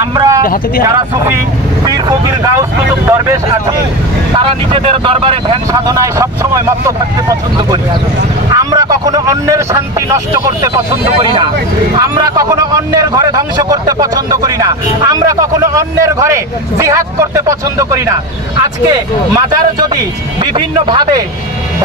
আমরা যারা সুফি পীর ফকির গাউস কুতুব দরবেশ আছি, তারা নিজেদের দরবারে ধ্যান সাধনায় সবসময় মত্ত থাকতে পছন্দ করি। আমরা কখনো অন্যের শান্তি নষ্ট করতে পছন্দ করি না। আমরা কখনো অন্যের ঘরে ধ্বংস করতে পছন্দ করি না। আমরা কখনো অন্যের ঘরে জিহাদ করতে পছন্দ করি না। আজকে মাজার যদি বিভিন্নভাবে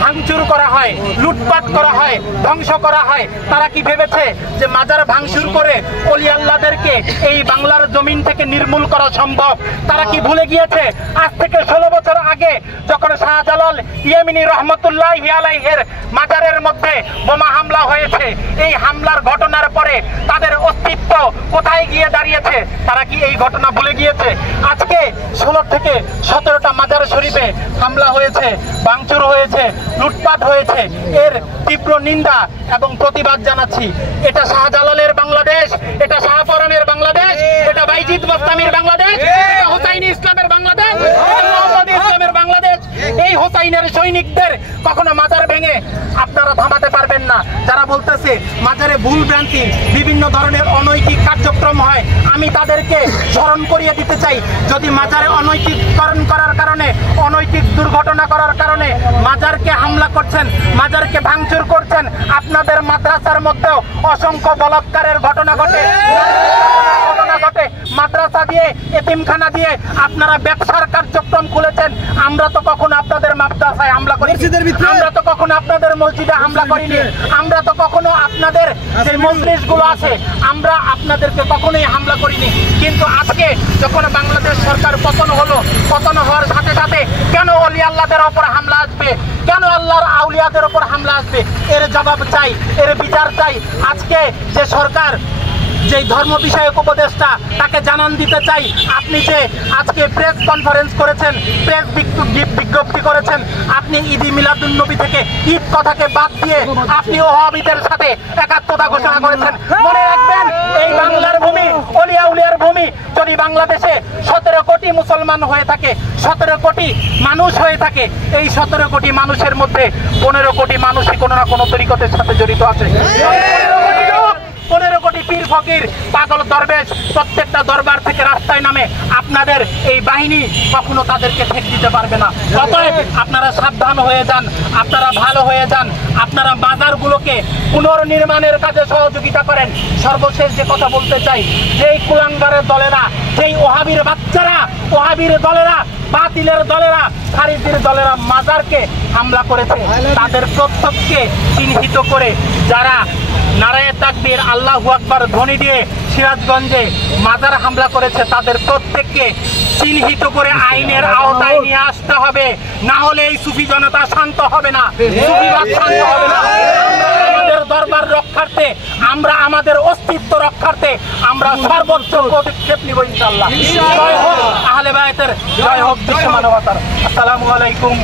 ভাঙচুর করা হয়, লুটপাট করা হয়, ধ্বংস করা হয়, তারা কি ভেবেছে যে মাজার ভাঙচুর করে ওলি আল্লাহদেরকে এই বাংলার জমিন থেকে নির্মূল করা সম্ভব? তারা কি ভুলে গিয়েছে আজ থেকে 16 বছর আগে যখন শাহজালাল ইয়েমেনি রহমতুল্লাহি আলাইহির মাজারের মধ্যে বোমা হামলা হয়েছে, এই হামলার ঘটনার পরে তাদের অস্তিত্ব কোথায় গিয়ে দাঁড়িয়েছে? তারা কি এই ঘটনা ভুলে গিয়েছে? আজকে 16 থেকে 17টা মাজার শরীফে হামলা হয়েছে, ভাঙচুর হয়েছে, লুটপাট হয়েছে। এর তীব্র নিন্দা এবং প্রতিবাদ জানাচ্ছি। এটা শাহজালালের বাংলাদেশ, এটা শাহপরানের বাংলাদেশ, এটা বাইজিদ বোস্তামির বাংলাদেশ, এটা হোসাইনি ইসলামের বাংলাদেশ, ইসলামের বাংলাদেশ। এই হোসাইনের সৈনিকদের কখনো মাজার ভেঙে আপনারা থামাতে পারবেন না। যারা বলতেছে মাজারে ভুল ভ্রান্তি, বিভিন্ন ধরনের অনৈতিক কার্যক্রম হয়, আমি তাদেরকে স্মরণ করিয়ে দিতে চাই, যদি মাজারে অনৈতিককরণ করার কারণে, অনৈতিক দুর্ঘটনা করার কারণে মাজারকে হামলা করছেন, মাজারকে ভাঙচুর করছেন, আপনাদের মাদ্রাসার মধ্যেও অসংখ্য বলাৎকারের ঘটনা ঘটে, মাদ্রাসা দিয়ে, এতিমখানা দিয়ে আপনারা ব্যবসার কার্যক্রম খুলেছেন। আমরা তো কখনো আপনাদের মাদ্রাসায় হামলা করিনি, আমরা তো কখনো আপনাদের মসজিদে হামলা করিনি, আমরা তো কখনো আপনাদের যে মজলিসগুলো আছে আমরা আপনাদেরকে কখনোই হামলা করিনি। কিন্তু আজকে যখন বাংলাদেশ সরকার পতন হলো, পতন হওয়ার সাথে সাথে কেন ওলি আল্লাহদের ওপর হামলা আসবে, কেন আল্লাহর আউলিয়াদের ওপর হামলা আসবে? এর জবাব চাই, এর বিচার চাই। আজকে যে সরকার, যে ধর্ম বিষয়ক উপদেষ্টা, তাকে জানান দিতে চাই, আপনি যে আজকে প্রেস কনফারেন্স করেছেন, প্রেস বিজ্ঞপ্তি করেছেন, আপনি ঈদে মিলাদুন্নবী থেকে ঈদ কথাকে বাদ দিয়ে আপনি ওহাবিদের সাথে একাত্মতা ঘোষণা করেছেন। মনে রাখবেন, এই বাংলার ভূমি ওলিয়া উলিয়ার ভূমি। যদি বাংলাদেশে 17 কোটি মুসলমান হয়ে থাকে, 17 কোটি মানুষ হয়ে থাকে, এই 17 কোটি মানুষের মধ্যে 15 কোটি মানুষই কোনো না কোনো তরিকতের সাথে জড়িত আছে। 15 কোটি পীর ফকির পাগল দরবেশ প্রত্যেকটা দরবার থেকে রাস্তায় নামে, আপনাদের এই বাহিনী কখনো তাদেরকে ঠেক দিতে পারবে না। অতএব আপনারা সাবধান হয়ে যান, আপনারা ভালো হয়ে যান, আপনারা বাজারগুলোকে পুনর্নির্মাণের কাজে সহযোগিতা করেন। সর্বশেষ যে কথা বলতে চাই, যেই কুলাঙ্গারের দলেরা, যেই ওহাবির বাচ্চারা, ওহাবির দলেরা, বাতিলের দলেরা, খারিজির দলেরা মাজারকে হামলা করেছে, তাদের প্রত্যেককে চিহ্নিত করে যারা নারায়ে তাকবীর আল্লাহু আকবার ধ্বনি দিয়ে সিরাজগঞ্জে মাজার হামলা করেছে, তাদের প্রত্যেককে চিহ্নিত করে আইনের আওতায় নিয়ে আসতে হবে। না হলে এই সুফি জনতা শান্ত হবে না, সুফিবাদ শান্ত হবে না। আমাদের দরবার রক্ষার্থে, আমরা আমাদের অস্তিত্ব রক্ষার্থে আমরা সর্বোচ্চ পদক্ষেপ নিব ইনশাআল্লাহ। জয় হোক আহলে বায়তের, জয় হোক বিশ্ব মানবতার। আসসালামু আলাইকুম।